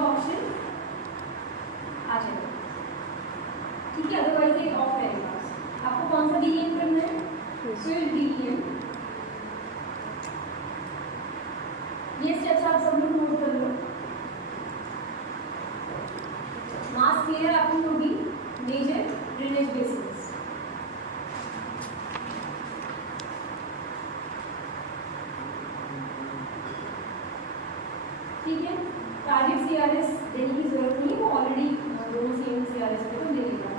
का ऑप्शन आ जाएगा, ठीक है। अदरवाइज ये ऑफ रहेगा। आपको कौन सा डीएम करना है? फिर डीएम। ये स्टेप्स आप सब लोग नोट कर लो। मास क्लियर आपकी होगी मेजर ड्रेनेज बेसिस। ठीक है, टारगेट सीआरएस देने की जरूरत नहीं, वो ऑलरेडी दोनों सेम सीआरएस पे तो दे देगा।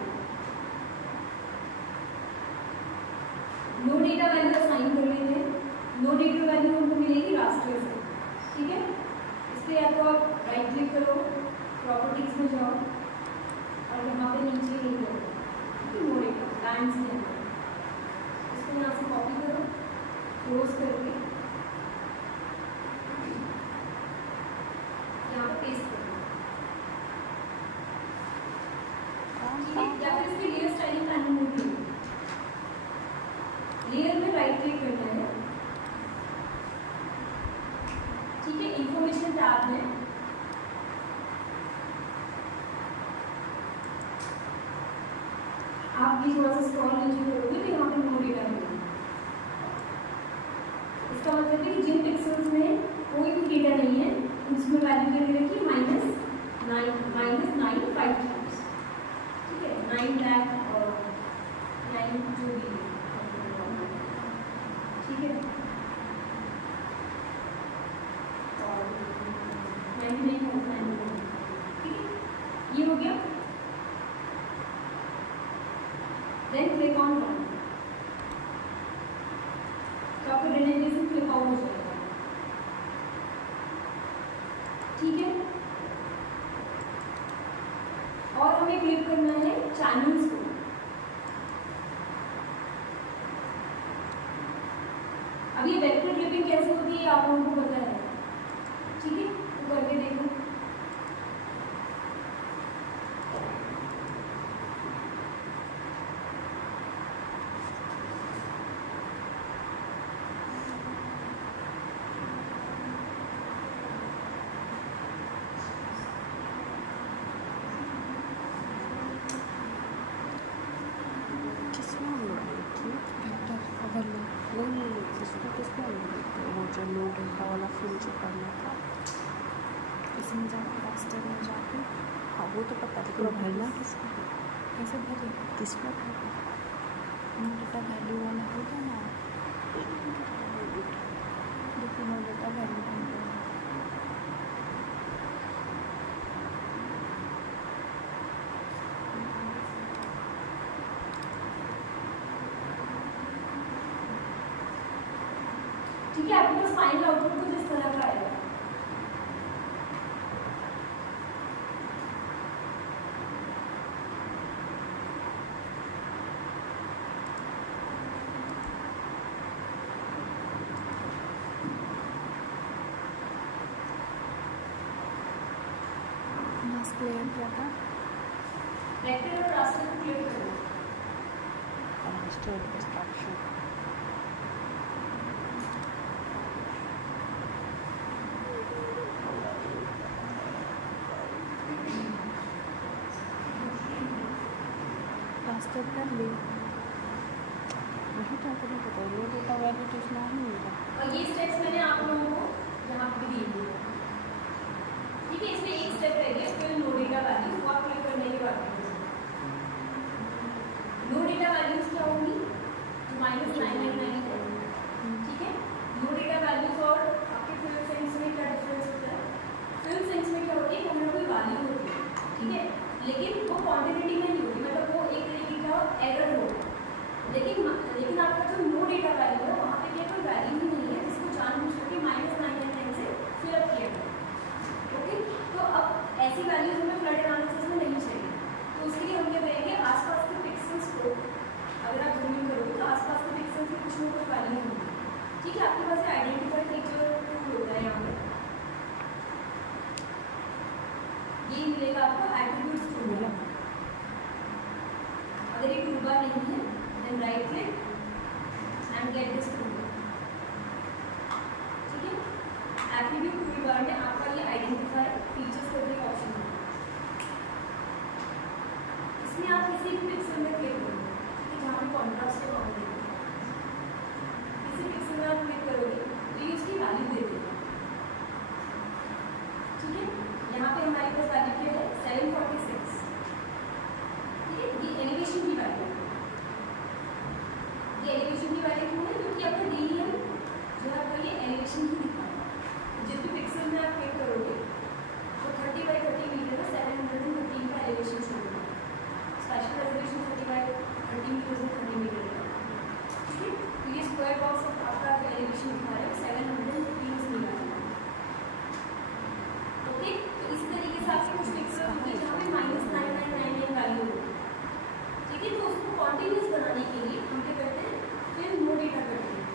नो डेटा वैल्यू असाइन कर लेते हैं। नो डेटा वैल्यू उनको मिलेगी रास्टर से, ठीक है। इस पर या तो आप राइट क्लिक करो, प्रॉपर्टीज में जाओ और यहाँ पे नीचे लिख दो नो डेटा लाइन्स के अंदर। इसको यहाँ से कॉपी करो, क्लोज करके यहाँ पे पेस्ट करो, ठीक है। या फिर इसकी लेयर स्टाइलिंग प्लानिंग होगी। लेयर में राइट क्लिक करना है, ठीक है। इंफॉर्मेशन टैब में आप भी थोड़ा सा स्क्रॉल नीचे करोगे तो यहाँ पे नो डेटा मिलेगा। इसका मतलब है कि जिन पिक्सल्स में कोई भी डेटा नहीं है उसमें वैल्यू क्या मिलेगी -9 टाइम्स, ठीक है। 9 लाख और 9 जो भी, ठीक है। और 99,999, ठीक है। ये हो गया। देन क्लिक ऑन रन, तो आपका ड्रेनेज क्लिक आउट हो जाएगा, ठीक है। और हमें क्लिक करना है चैनल्स को। अब ये वेक्टर क्लिपिंग कैसे होती है आप लोगों को पता है, ठीक है, तो करके देखो। वो जो नो डेटा वाला फिल जो करना था इसमें जाकर रास्टर में जाकर, हाँ वो तो पता है, पूरा भरना किसको, कैसे भरे, किसको भरे, नो डेटा वैल्यू वाला होगा ना, देखो नो डेटा वैल्यू होगा। ठीक है, आपके पास फाइनल आउटपुट कुछ इस तरह का आएगा। मास क्लियर क्या था, वेक्टर और रास्टर को क्लियर करो। स्टोर डिस्ट्रक्शन रास्टर कर ली, वही तो आपको पता है नो डेटा वैल्यू तो इसमें नहीं मिला। और ये स्टेप्स मैंने आप लोगों को यहाँ पे दिए हैं, ठीक है। इसमें एक स्टेप रह गया, फिर नो डेटा वैल्यूज, वो आप क्लिक करने के बाद नो डेटा वैल्यूज क्या होंगी, -999 है, ठीक है। नो डेटा वैल्यूज और आपके फिल सेंस में क्या डिफरेंस होता है? फिल सेंस में क्या होती है, कोई ना कोई वैल्यू होती है, ठीक है, लेकिन वो क्वांटिटी में नहीं होती, मतलब वो एक तरीके का एरर होगा। लेकिन आपका जो नो डेटा वैल्यू है वहाँ पे क्या कोई वैल्यू ही नहीं है जिसको जानबूझ करके -999 से फिल अप किया गया, ओके। तो अब ऐसी वैल्यूज हमें फ्लड एनालिसिस में नहीं चाहिए, तो उसके लिए हम क्या करेंगे, आसपास के पिक्सल्स को अगर आप जूम इन करोगे तो आसपास के पिक्सल्स की कुछ ना कुछ वैल्यू होगी, ठीक है। आपके पास आइडेंटिफाई फीचर टूल होता है यहाँ पे, ये मिलेगा आपको एट्रीब्यूट्स टूल मिला। अगर ये टूल बार नहीं है then right click and get this tool, ठीक है। एट्रीब्यूट टूल बार में आपका ये आइडेंटिफाई फीचर्स करके ऑप्शन ठीक है, यहाँ पे हमारे पास वैल्यू क्या है 746, ठीक है। ये एलिवेशन की वैल्यू है, ये एलिवेशन की वैल्यू क्यों है, क्योंकि आपका डीएम जो है आपका ये एलिवेशन ही दिखा है। जिस भी पिक्सल में आप क्लिक करोगे तो 30 बाई 30 मीटर में 715 का एलिवेशन छोड़ेगा। स्पेशल रेजोल्यूशन 30 बाई 30 मीटर में 30 मीटर है, ठीक है। तो ये स्क्वायर बॉक्स आपका जो एलिवेशन दिखा रहा है 715 मिला है, ओके। तो इस तरीके से आपके कुछ पिक्सल होंगे जहाँ पे -9999 वैल्यू होगी, ठीक है। तो उसको कॉन्टिन्यूस बनाने के लिए हम क्या करते हैं, फिर नो डेटा करते हैं।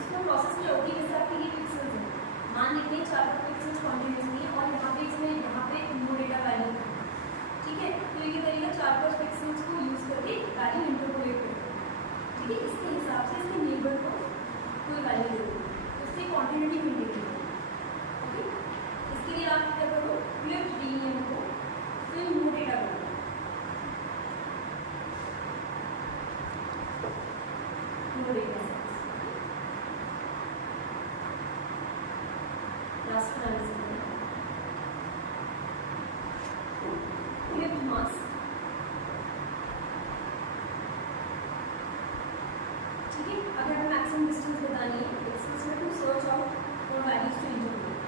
इसमें प्रोसेस क्या होगी, जैसे आपके ये पिक्सल्स हैं, मान लेते हैं 4 पिक्सल्स कॉन्टिन्यूसली है और यहाँ पे इसमें यहाँ पे नो डेटा वैल्यू है, ठीक है। तो ये तरीका 4-5 पिक्सल्स को यूज़ करके वैल्यू इंटरपोलेट करते हैं, ठीक है। इसके हिसाब से इसके नेबर को कोई वैल्यू दे दो, उससे कॉन्टिन्यूटी मिलेगी, ओके। इसके लिए आप क्या करो, फ्लिप डीएम को फिर नो डेटा करो, no data raster flip mask, ठीक है। अगर हमें मैक्सिमम डिस्टेंस बतानी है डिस्टेंस में to search out for values to interpolate,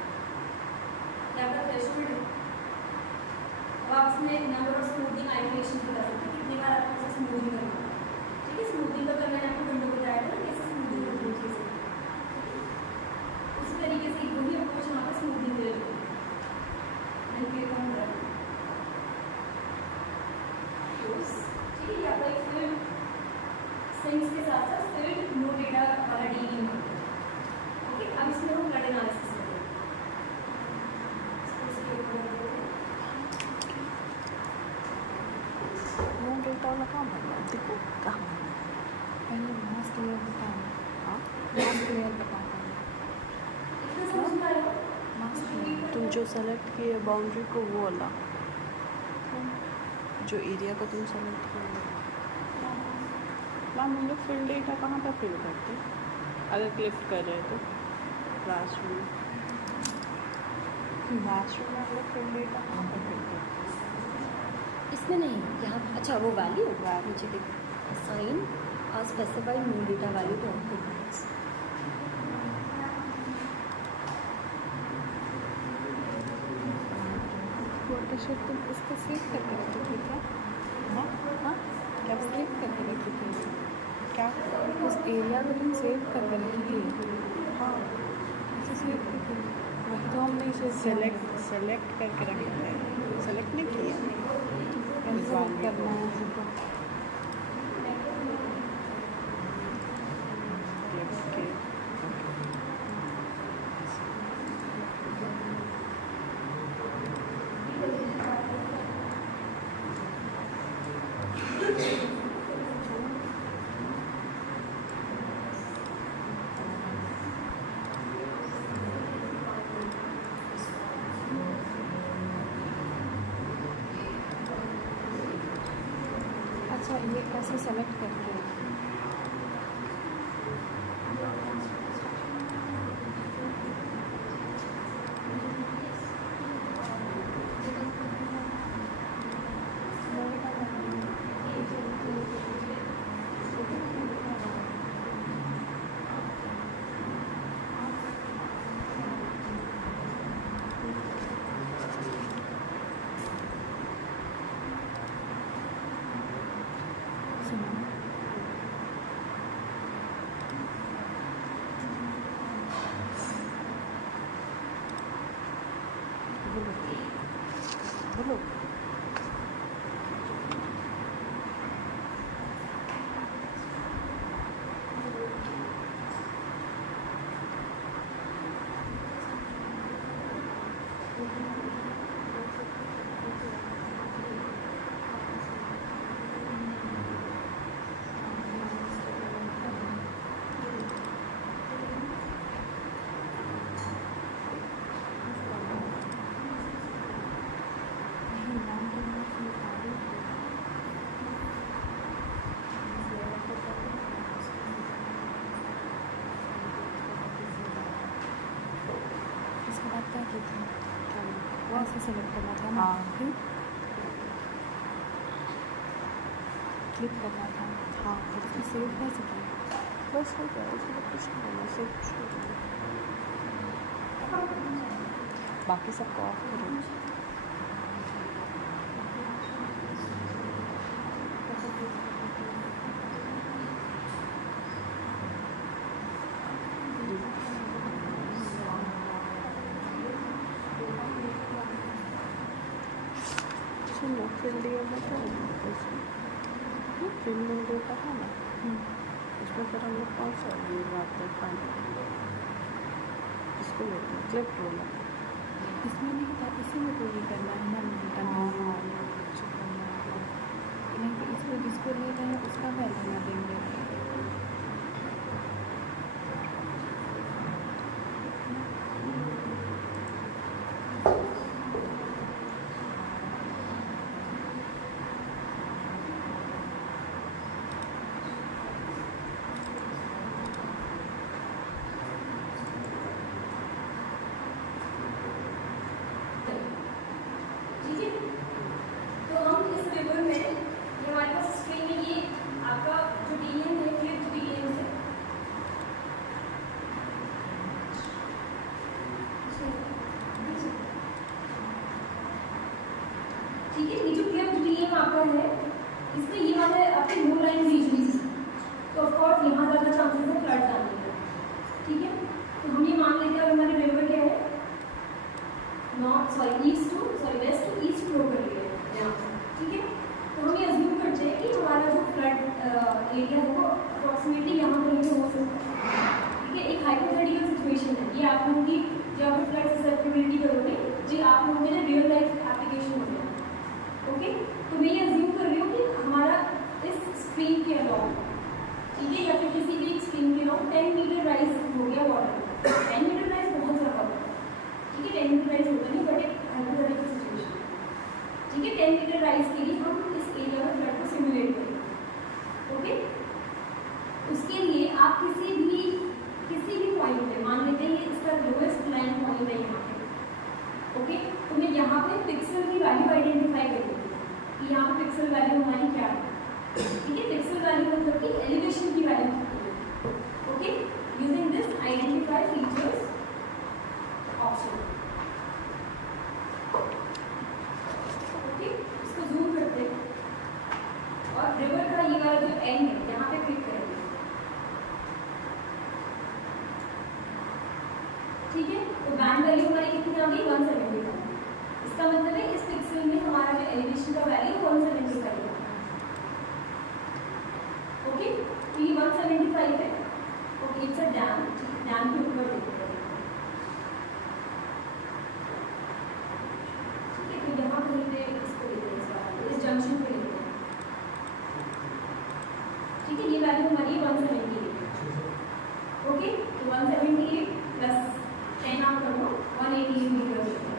क्या आपका थ्रेशोल्ड है। अब आप इसमें नंबर ऑफ स्मूथिंग आइटरेशन बता सकते हैं, कितनी बार आपको इसे स्मूथिंग करना है, ठीक है। स्मूथिंग का करना है आपको विंडो बताया था कैसे स्मूथिंग करनी है चीज़ें, उसी तरीके से वही अप्रोच यहाँ पर स्मूथिंग के लिए ठीक है। आपका एक फिर सिंक्स के साथ साथ फिर नो डेटा वाला डीएम है, ओके। अब इसमें हम फ्लड एनालिसिस करेंगे, नो डेटा वाला कहाँ भरना है, देखो कहाँ भरना है, पहले मास क्लियर बताओ। हाँ, मास क्लियर बताओ पहले, इतना समझ में आएगा। मास क्लियर तुम जो सेलेक्ट किए बाउंड्री को वो वाला, जो एरिया को तुम सेलेक्ट किया। मैम हम लोग फिल डेटा कहाँ पर फिल करते हैं, अगर क्लिक कर रहे तो क्लासरूम में हम लोग फिल डेटा कहाँ पर फिल करते हैं। इसमें नहीं, यहाँ अच्छा वो वैल्यू नीचे देखो, साइन और specified no data value to output box. Photoshop तुम इसको सेव करके रखी थी क्या? हाँ हाँ, क्या सेव करके रखी थी क्या? उस एरिया को तुम सेव करके रखी थी? हाँ, इसे सेव करके, वही तो हमने इसे सेलेक्ट करके रखे थे, सेलेक्ट नहीं किया, कैंसिल करना है हमको। अच्छा, ये कैसे सेलेक्ट करते हैं? बोलो वो ऐसे सेलेक्ट करना था ना, हाँ। फिर क्लिक करना था। हाँ उसमें सेव कैसे किया? बस हो गया, उसमें कुछ नहीं करना, सिर्फ कुछ नहीं करना। बाकी सबको ऑफ करो। सुनो फिल्ड में तो फिल्ड डेटा है ना, उसमें फिर हम लोग कौन सा ये लगाते हैं फाइनल, इसको लेते हैं क्लिक रोल। इसमें नहीं था, इसी में तो ये करना है ना, हाँ हाँ नहीं तो इसको जिसको लेना है उसका वैल्यू ना देंगे। ठीक है, तो हम इस टेबल में ये हमारे पास स्क्रीन में ये आपका जो डीएम है, फ्लिप्ड डीएम है। ठीक है, ये जो फ्लिप्ड डीएम आपका है, इसमें ये वाले आपके नो लाइन रीजन है, तो ऑफ कोर्स यहाँ ज़्यादा चांसेस है फ्लड आने का। ठीक है, तो हम ये मान लेते हैं और हमारे रिवर क्या है, वेस्ट टू ईस्ट फ्लो कर रही है यहाँ से। ठीक है, तो हम ये अज्यूम करते हैं कि हमारा जो फ्लड एरिया है वो अप्रॉक्सीमेटली यहाँ कहीं पे हो सकता है। ठीक है, एक हाइपोथेटिकल सिचुएशन है, ये आप लोगों की जो आप फ्लड ससेप्टिबिलिटी करोगे जी, आप लोगों के लिए रियल लाइफ एप्लीकेशन हो गया। ओके, तो मैं ये अज्यूम कर रही हूँ कि हमारा इस स्ट्रीम के अलॉन्ग, ठीक है, या फिर किसी भी एक स्ट्रीम के अलॉन्ग 10 मीटर राइज हो गया वाटर। 10 मीटर राइज बहुत ज़्यादा होता है। ठीक है, 10 मीटर राइज होता नहीं, बट एक हाइपोथेटिकल सिचुएशन। ठीक है, 10 मीटर राइज के लिए हम इस एरिया में फ्लड को सिमुलेट करेंगे। ओके, उसके लिए आप किसी भी पॉइंट पे, मान लेते हैं ये इसका लोएस्ट लाइन पॉइंट है यहाँ पे। ओके, तो मैं यहाँ पे पिक्सल की वैल्यू आइडेंटिफाई करूँगी कि यहाँ पे पिक्सल वैल्यू हमारी क्या है। ठीक है, पिक्सल वैल्यू मतलब कि एलिवेशन की वैल्यू कितनी है। Okay, using this identify features option. Okay, इसको जूम करते हैं और रिवर का ये वाला जो एंड है यहाँ पे क्लिक करेंगे। ठीक है, तो बैंड वैल्यू हमारी कितनी आ गई, 175। इसका मतलब है इस पिक्सल में हमारा जो एलिवेशन का वैल्यू 175 है। ओके, तो ये 175 है। Okay, it's a dam. Dam के ऊपर देखते हैं। ठीक है, तो यहाँ कहीं पे इसको लेते हैं, इस जंक्शन पे लेते हैं। ठीक है, ये वैल्यू हमारी 178 है। ओके, तो 178 प्लस 10 आप कर लो, 188 मीटर होता है।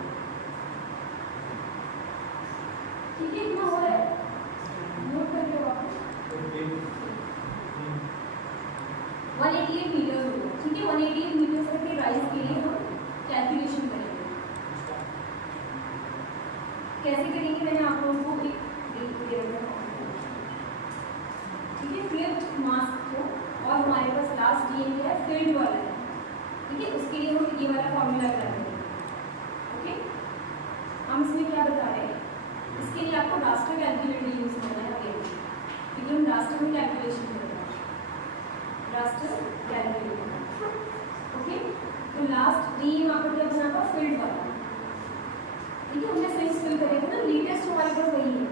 ठीक है, इतना हो रहा है, नोट कर लो आप। 188 मीटर होगा। ठीक है, 188 मीटर तक के राइज के लिए हम कैलकुलेशन करेंगे। कैसे करेंगे मैंने आप लोगों को एक दे रखा है। ठीक है, फ्लिप्ड मास्क को, और हमारे पास लास्ट डीएम क्या है, फील्ड वाला है। ठीक है, उसके लिए हम ये वाला फॉर्मूला कर रहे हैं। ओके, हम इसमें क्या बता रहे हैं, इसके लिए आपको रास्टर कैलकुलेटर यूज करना है अगेन, क्योंकि हम रास्टर में कैलकुलेशन कर रहे हैं। Raster calculator. ओके, तो लास्ट डीएम आपका क्या बना था, फील्ड वाला। ठीक है, हमने सही फिल करेगा ना, लेटेस्ट हमारे पास वही है।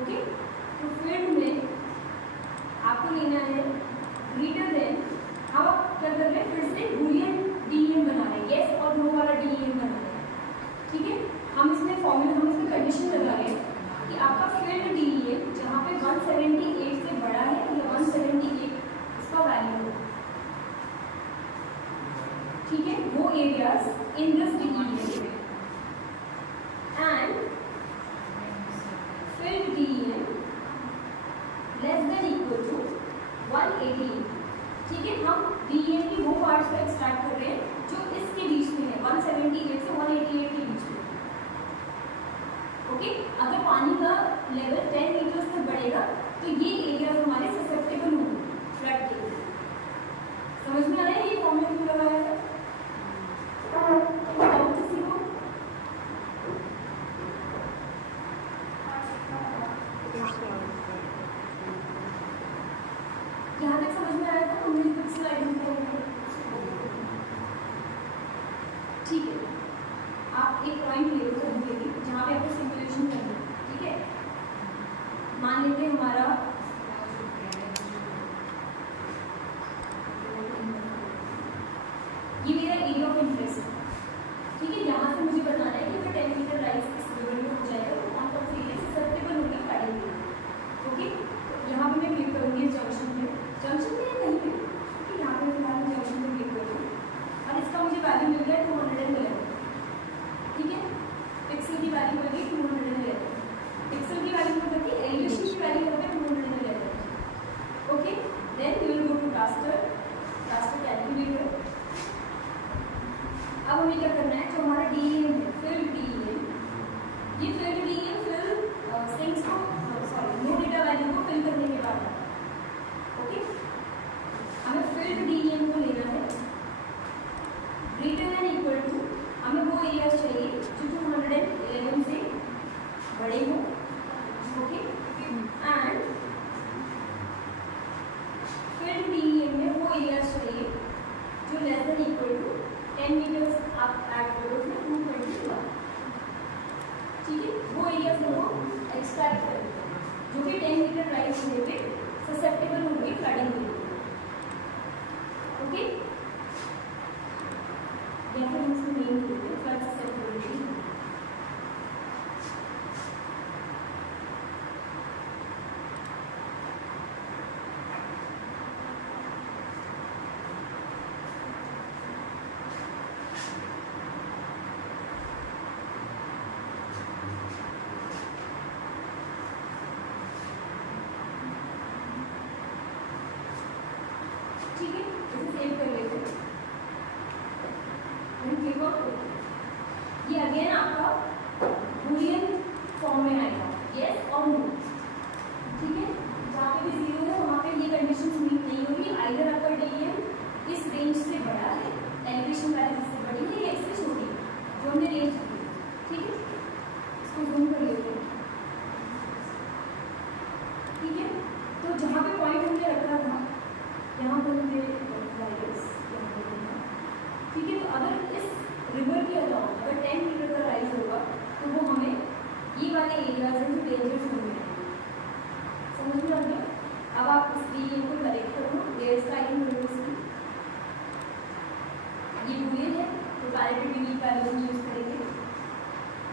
ओके, तो फील्ड में आपको लेना है ग्रेटर देन, अब आप क्या कर रहे हैं, फिर से बूलियन डीएम बना रहे हैं, येस और नो वाला डीएम बना रहे हैं। ठीक है, हम इसमें फॉर्मूला, हम इसमें कंडीशन लगा रहे हैं कि आपका फील्ड डीएम जहाँ पे 178 से बड़ा है या 178 इसका वैल्यू है। ठीक है, वो areas in this DM and field DM less than equal to 188। ठीक है, हम डीएम की वो पार्ट्स को एक्सट्रैक्ट कर रहे हैं जो इसके बीच में है, 178 से 188 के बीच में। यहाँ तक समझ में आया था हमने जो पिक्सल आइडेंटिफाई ठीक है। आप एक पॉइंट ले लो कभी भी जहाँ पे आपको सिमुलेशन करना है, ठीक है। मान लेते हैं हमारा ये मेरा एरिया ऑफ इंटरेस्ट है, ठीक है। यहाँ से मुझे बताना है कि अगर 10 मीटर राइज इस रिवर में हो जाएगा तो कौन कौन सी एरिया ससेप्टेबल होगी फ्लडिंग के लिए, ओके। यहाँ पे मैं क्लिक करूँगी इस जंक्शन पे या कहीं पे, ठीक है। यहाँ पे फिलहाल मैं जंक्शन पे क्लिक करूँगी और इसका मुझे वैल्यू मिल गया 211, ठीक है। पिक्सल की वैल्यू मिल गई 211, पिक्सल की वैल्यू मतलब कि एलिवेशन की वैल्यू हो गई 211, okay. Then we will go to raster calculator. अब हमें क्या करना है, जो हमारा DEM है, फील्ड DEM, ये फील्ड DEM फिल सिंक्स को नो डेटा वैल्यू को फिल करने के बाद, ओके। हमें फील्ड DEM को लेना है ग्रेटर देन इक्वल टू, हमें वो एरियाज चाहिए जो 211 से बड़े हो, ओके। एंड फील्ड DEM में वो एरियाज चाहिए जो less than equal to 10 meters आप ऐड करो उसमें 221, ठीक है। वो एरिया से वो एक्सट्रैक्ट करेंगे जो कि 10 मीटर राइज होने पे ससेप्टेबल होंगे फ्लडिंग के लिए, ओके। या फिर हम इसमें नेम देते हैं फ्लड ससेप्टेबिलिटी। ठीक है, इसे सेव कर लेते हैं। ये अगेन आपका बूलियन फॉर्म में आएगा, यस और नो, ठीक है। जहाँ पे भी 0 है वहाँ पे ये कंडीशन मीट नहीं होगी, आइदर आपका DEM इस रेंज से बड़ा है, एलिवेशन वैल्यू इससे बड़ी है या इससे छोटी है, जो हमने रेंज दी है, ठीक है। इसको जूम कर लेते हैं, ठीक है। तो जहाँ पे पॉइंट हमने रखा था यहाँ पर हमने ठीक है। तो अगर इस रिवर के अलावा अगर 10 मीटर का राइज होगा तो वो हमें ये वाले एरियाज हैं जो डेंजरस होंगे, समझ में आ गया। अब आप इस DEM को करेक्ट करो, लेयर स्टाइलिंग करो इसकी, ये बूलियन है तो पैरेटरी यूनिक वैल्यू यूज करेंगे,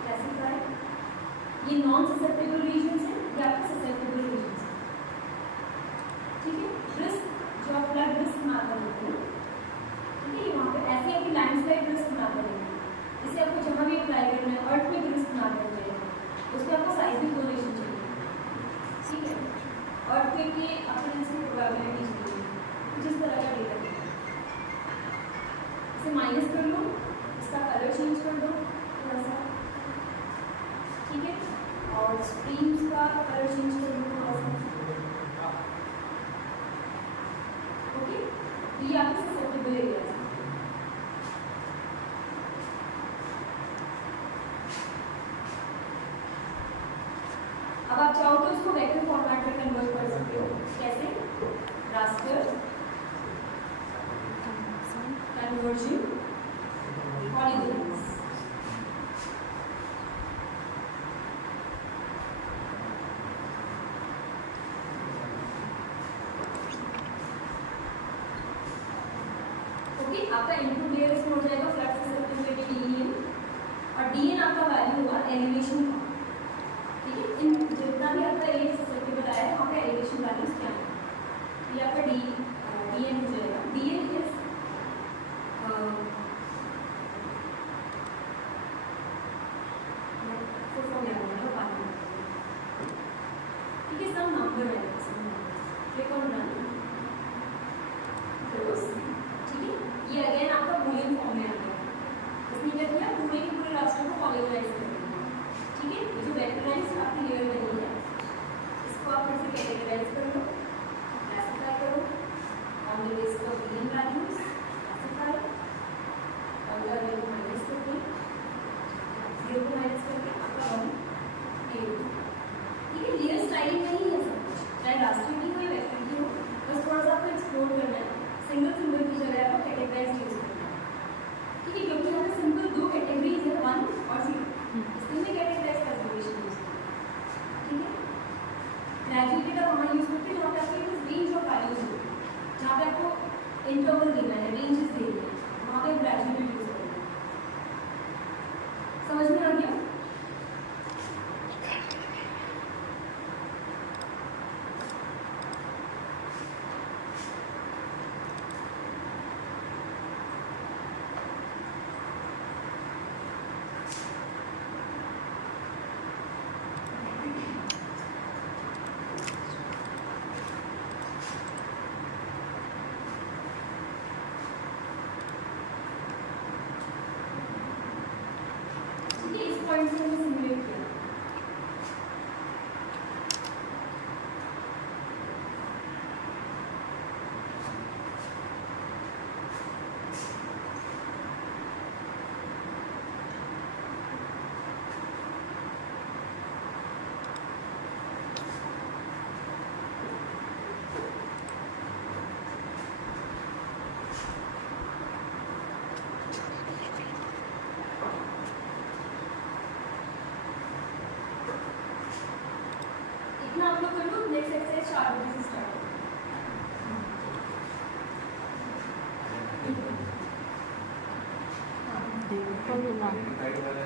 क्लासिफाई। ये नॉन ससेप्टेबल रीजन्स है, ये आपके ससेप्टेबल रीजन्स है, ठीक है। रिस्क जो आप फ्लड रिस्क मार्कर लेते हैं, ठीक है। वहाँ पे ऐसे आपकी लैंडस्लाइड रिस्क मार्कर लेंगे, इसे आपको जहाँ भी अप्लाई करना है, अर्थ में रिस्क मार्कर चाहिए, उसमें आपको साइज़िक कोरिलेशन चाहिए, ठीक है। अर्थक्वेक की अपीयरेंस की प्रोबेबिलिटी चाहिए, कुछ इस तरह का डेटा चाहिए। इसे माइनस कर लो, इसका कलर चेंज कर दो थोड़ा सा, ठीक है। और स्ट्रीम्स का कलर चेंज कर दो थोड़ा सा, ओके। ये आपके ससेप्टेबल एरिया है। अब आप चाहो तो इसको वेक्टर फॉर्मेट में कन्वर्ट कर सकते हो, कैसे, रास्टर कन्वर्जन पॉलीगॉन्स, ओके। आपका इनपुट लेयर इसमें हो जाएगा फ्लड ससेप्टेबिलिटी DEM और DN आपका वैल्यू होगा एलिवेशन का, ठीक है। इन जितना भी आपका एरिया ससेप्टेबल आया है वहाँ पे एलिवेशन वैल्यूज क्या है, ये आपका DN हो जाएगा। DN इज ठीक है, सम नंबर है, क्लिक ऑन रन, क्लोज, ठीक है। ये अगेन आपका बूलियन फॉर्म में आ गया, इसने क्या किया, पूरे के पूरे रास्ते को पॉलीगोनाइज कर दिया, ठीक है। ये जो वेक्टराइज आपकी लेयर बनी है इसको आप फिर से कैटेगराइज कर लो, क्लासिफाई करो on the basis of Boolean values, classify और अगर 0 को माइनस करके 0 को माइनस करके आपका 1 8, ठीक है। लेयर स्टाइलिंग नहीं है सब कुछ, चाहे रास्टर की हो या वेक्टर की हो, बस थोड़ा सा आपको नोट करना है, सिंगल सिंबल की जगह आपको कैटेगराइज यूज करना है, ठीक है, क्योंकि यहाँ पे सिंपल दो कैटेगरीज है, 1 और 0, इसलिए मैं कैटेगराइज क्लासिफिकेशन यूज करती हूँ, ठीक है। ग्रेजुएटी का वहाँ यूज करते हैं जहाँ पे आपको रेंज ऑफ वैल्यूज हो, जहाँ पे आपको इंटरवल देना है, रेंजेस देनी है, वहाँ पे ग्रेजुएटी यूज करना है। समझ में आ गया? ठीक है, इस पॉइंट से हमने सिमुलेट किया। इतना आप लोग कर लो, नेक्स्ट एक्सरसाइज 4 बजे से स्टार्ट होगा। देखो ना